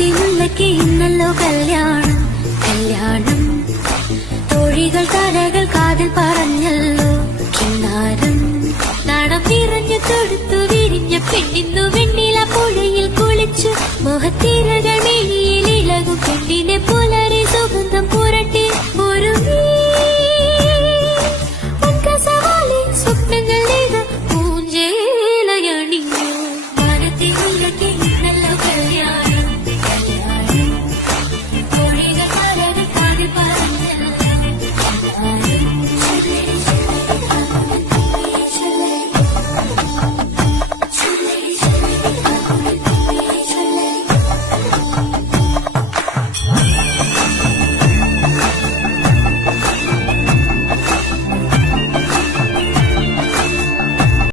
മുല്ലയ്ക്ക് ഇന്നല്ലോ കല്യാണം കല്യാണം. തോഴികൾ കരകൾ കാതിൽ പറഞ്ഞല്ലോ കിന്നാരം. നാണം നിറഞ്ഞു തൊടുത്തു വിരിഞ്ഞ പെണ്ണിന്നു വെണ്ണില പുഴയിൽ കുളിച്ചു. മോഹത്തിരകൾ മിഴിയിൽ ഇളകും പെണ്ണിനെ പുലർ